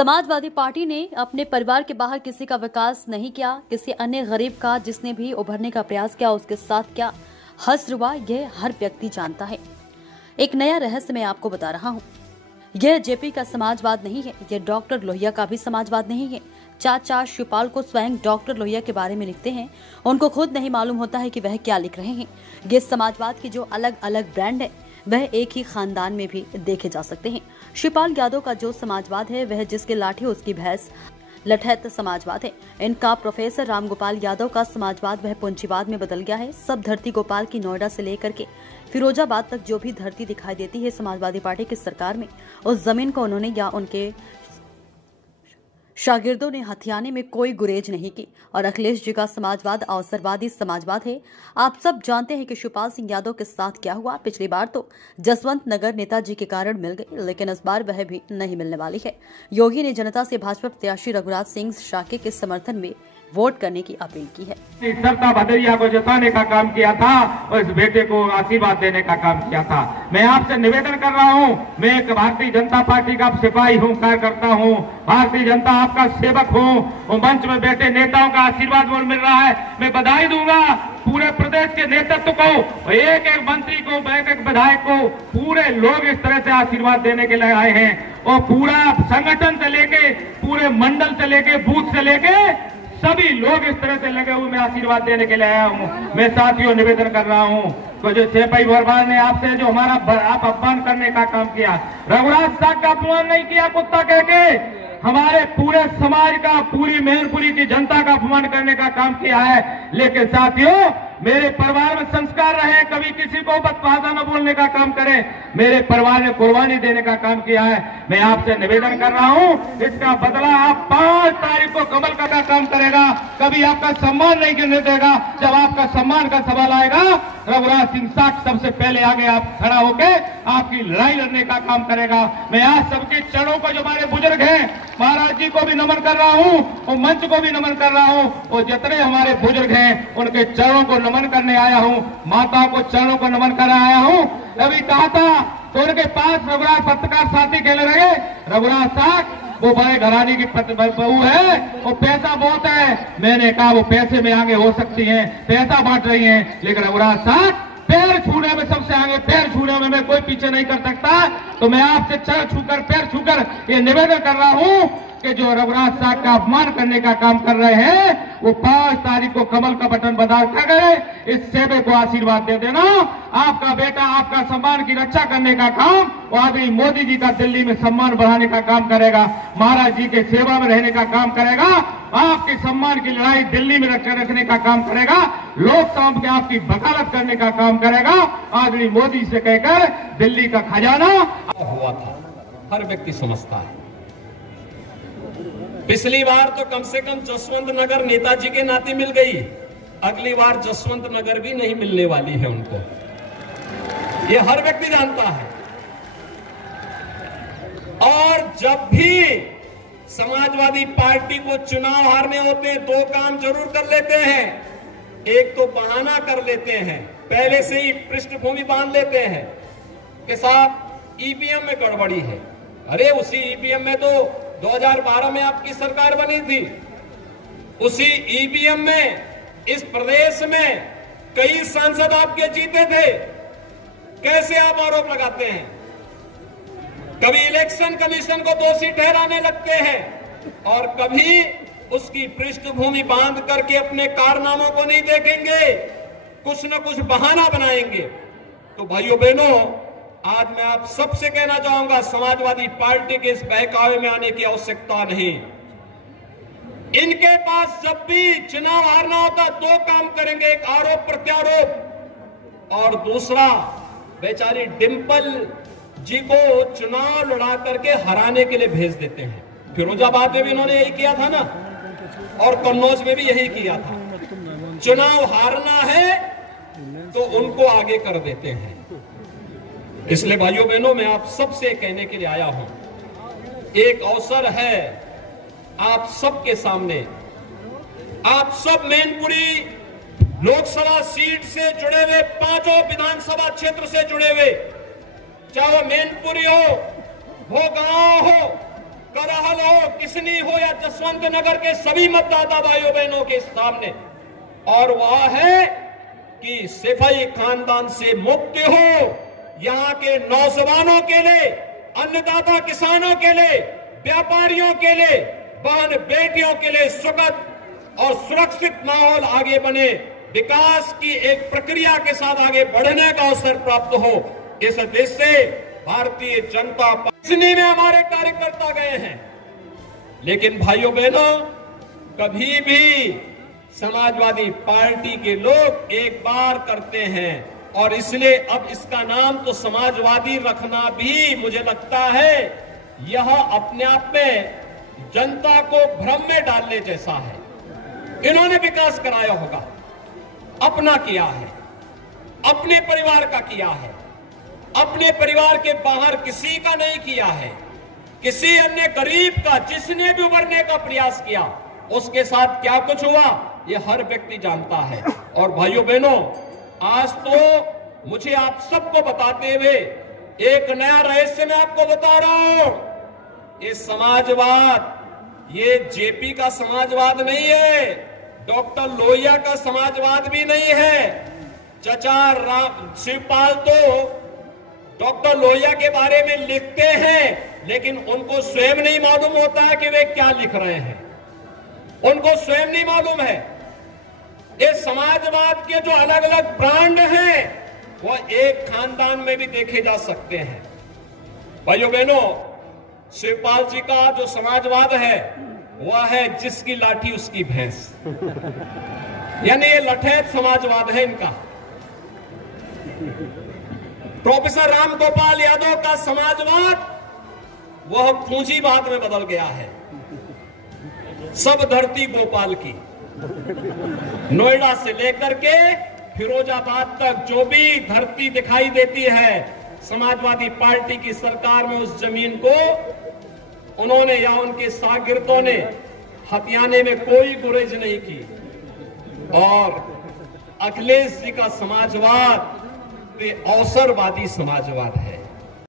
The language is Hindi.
समाजवादी पार्टी ने अपने परिवार के बाहर किसी का विकास नहीं किया, किसी अन्य गरीब का जिसने भी उभरने का प्रयास किया उसके साथ क्या हश्र हुआ, यह हर व्यक्ति जानता है। एक नया रहस्य मैं आपको बता रहा हूँ। यह जेपी का समाजवाद नहीं है, यह डॉक्टर लोहिया का भी समाजवाद नहीं है। चाचा शिवपाल को स्वयं डॉक्टर लोहिया के बारे में लिखते हैं, उनको खुद नहीं मालूम होता है कि वह क्या लिख रहे हैं। ये समाजवाद के जो अलग अलग ब्रांड है वह एक ही खानदान में भी देखे जा सकते हैं। शिवपाल यादव का जो समाजवाद है वह जिसके लाठी उसकी भैंस लठैत समाजवाद है। इनका प्रोफेसर रामगोपाल यादव का समाजवाद वह पूंजीवाद में बदल गया है। सब धरती गोपाल की नोएडा से लेकर के फिरोजाबाद तक जो भी धरती दिखाई देती है समाजवादी पार्टी की सरकार में, उस जमीन को उन्होंने या उनके शागिर्दों ने हथियाने में कोई गुरेज नहीं की। और अखिलेश जी का समाजवाद अवसरवादी समाजवाद है। आप सब जानते हैं कि शिवपाल सिंह यादव के साथ क्या हुआ। पिछली बार तो जसवंत नगर नेताजी के कारण मिल गई, लेकिन इस बार वह भी नहीं मिलने वाली है। योगी ने जनता से भाजपा प्रत्याशी रघुराज सिंह शाके के समर्थन में वोट करने की अपील की है। सरता भदरिया को जताने का काम किया था और इस बेटे को आशीर्वाद देने का काम किया था। मैं आपसे निवेदन कर रहा हूं, मैं एक भारतीय जनता पार्टी का सिपाही हूं, कार्यकर्ता हूं, भारतीय जनता आपका सेवक हूं। मंच में बैठे नेताओं का आशीर्वाद मिल रहा है, मैं बधाई दूंगा पूरे प्रदेश के नेतृत्व को, एक एक मंत्री को, एक एक विधायक को, पूरे लोग इस तरह से आशीर्वाद देने के लिए आए हैं। और पूरा संगठन से लेके, पूरे मंडल से लेके, बूथ से लेके सभी लोग इस तरह से लगे हुए मैं आशीर्वाद देने के लिए आया हूं। मैं साथियों निवेदन कर रहा हूं तो जो सेपाई भरवाल ने आपसे जो हमारा आप अपमान करने का काम किया, रघुराज साहब का अपमान नहीं किया कुत्ता कह के, हमारे पूरे समाज का, पूरी मेहरपुरी की जनता का अपमान करने का काम किया है। लेकिन साथियों, मेरे परिवार में संस्कार रहे, कभी किसी को बदभाषा न बोलने का काम करें। मेरे परिवार ने कुर्बानी देने का काम किया है। मैं आपसे निवेदन कर रहा हूं, इसका बदला आप 5 तारीख को कमल का काम करेगा। कभी आपका सम्मान नहीं गिरने देगा। जब आपका सम्मान का सवाल आएगा, रघुराज सिंह साख सबसे पहले आगे आप खड़ा होकर आपकी लड़ाई लड़ने का काम करेगा। मैं आज सबके चरणों को, जो हमारे बुजुर्ग हैं, महाराज जी को भी नमन कर रहा हूं और मंच को भी नमन कर रहा हूं, और जितने हमारे बुजुर्ग हैं उनके चरणों को नमन करने आया हूं, माताओं को चरणों को नमन करने आया हूं। अभी कहा था तो उनके पास रघुराज पत्रकार साथी खेले रहे, रघुराज साख वो बड़े घराने की बहू है, वो पैसा बहुत है। मैंने कहा वो पैसे में आगे हो सकती हैं, पैसा बांट रही हैं, लेकिन रघुराज साख पैर छूने में सबसे आगे, पैर छूने में मैं कोई पीछे नहीं कर सकता। तो मैं आपसे चरण छूकर, पैर छूकर ये निवेदन कर रहा हूं कि जो रघुराज साहब का अपमान करने का काम कर रहे हैं, वो 5 तारीख को कमल का बटन बदल कर इस सेवे को आशीर्वाद दे देना। आपका बेटा आपका सम्मान की रक्षा करने का काम, और आदमी मोदी जी का दिल्ली में सम्मान बढ़ाने का काम करेगा, महाराज जी के सेवा में रहने का काम करेगा, आपके सम्मान की लड़ाई दिल्ली में रखने का काम करेगा, लोकसभा में आपकी वकालत करने का काम करेगा। आदमी मोदी से कहकर दिल्ली का खजाना हुआ था, हर व्यक्ति समझता है। पिछली बार तो कम से कम जसवंत नगर नेताजी के नाते मिल गई, अगली बार जसवंत नगर भी नहीं मिलने वाली है उनको, ये हर व्यक्ति जानता है। और जब भी समाजवादी पार्टी को चुनाव हारने होते हैं, 2 काम जरूर कर लेते हैं। एक तो बहाना कर लेते हैं, पहले से ही पृष्ठभूमि बांध लेते हैं कि साहब ईवीएम में गड़बड़ी है। अरे उसी ईवीएम में तो 2012 में आपकी सरकार बनी थी, उसी ईवीएम में इस प्रदेश में कई सांसद आपके जीते थे। कैसे आप आरोप लगाते हैं? कभी इलेक्शन कमीशन को दोषी ठहराने लगते हैं और कभी उसकी पृष्ठभूमि बांध करके अपने कारनामों को नहीं देखेंगे, कुछ न कुछ बहाना बनाएंगे। तो भाइयों बहनों, आज मैं आप सबसे कहना चाहूंगा, समाजवादी पार्टी के इस बहकावे में आने की आवश्यकता नहीं। इनके पास जब भी चुनाव हारना होता 2 काम करेंगे, एक आरोप प्रत्यारोप, और दूसरा बेचारी डिंपल जी को चुनाव लड़ा करके हराने के लिए भेज देते हैं। फिरोजाबाद में भी इन्होंने यही किया था ना, और कन्नौज में भी यही किया था। चुनाव हारना है तो उनको आगे कर देते हैं। इसलिए भाइयों बहनों, मैं आप सबसे कहने के लिए आया हूं, एक अवसर है आप सबके सामने। आप सब मैनपुरी लोकसभा सीट से जुड़े हुए, 5 विधानसभा क्षेत्र से जुड़े हुए, चाहे वो मैनपुरी हो, वो गांव हो, करहल हो, किसनी हो या जसवंत नगर के सभी मतदाता भाइयों बहनों के सामने, और वह है कि सिपाही खानदान से मुक्ति हो। यहाँ के नौजवानों के लिए, अन्नदाता किसानों के लिए, व्यापारियों के लिए, बहन बेटियों के लिए सुखद और सुरक्षित माहौल आगे बने, विकास की एक प्रक्रिया के साथ आगे बढ़ने का अवसर प्राप्त हो। इस देश से भारतीय जनता पार्टी में हमारे कार्यकर्ता गए हैं, लेकिन भाइयों बहनों, कभी भी समाजवादी पार्टी के लोग एक बार करते हैं, और इसलिए अब इसका नाम तो समाजवादी रखना भी मुझे लगता है यह अपने आप में जनता को भ्रम में डालने जैसा है। इन्होंने विकास कराया होगा, अपना किया है, अपने परिवार का किया है, अपने परिवार के बाहर किसी का नहीं किया है, किसी अन्य गरीब का जिसने भी उभरने का प्रयास किया उसके साथ क्या कुछ हुआ ये हर व्यक्ति जानता है। और भाइयों बहनों, आज तो मुझे आप सबको बताते हुए एक नया रहस्य मैं आपको बता रहा हूं। ये समाजवाद, ये जेपी का समाजवाद नहीं है, डॉक्टर लोहिया का समाजवाद भी नहीं है। चचा शिवपाल तो डॉक्टर लोहिया के बारे में लिखते हैं, लेकिन उनको स्वयं नहीं मालूम होता है कि वे क्या लिख रहे हैं, उनको स्वयं नहीं मालूम है। ये समाजवाद के जो अलग अलग ब्रांड हैं, वो एक खानदान में भी देखे जा सकते हैं। भाइयों बहनों, शिवपाल जी का जो समाजवाद है वह है जिसकी लाठी उसकी भैंस, यानी ये लठैत समाजवाद है इनका। प्रोफेसर राम गोपाल यादव का समाजवाद वह पूंजीवाद में बदल गया है। सब धरती गोपाल की, नोएडा से लेकर के फिरोजाबाद तक जो भी धरती दिखाई देती है, समाजवादी पार्टी की सरकार में उस जमीन को उन्होंने या उनके शागिर्दों ने हथियाने में कोई गुरेज नहीं की। और अखिलेश जी का समाजवाद अवसरवादी समाजवाद है।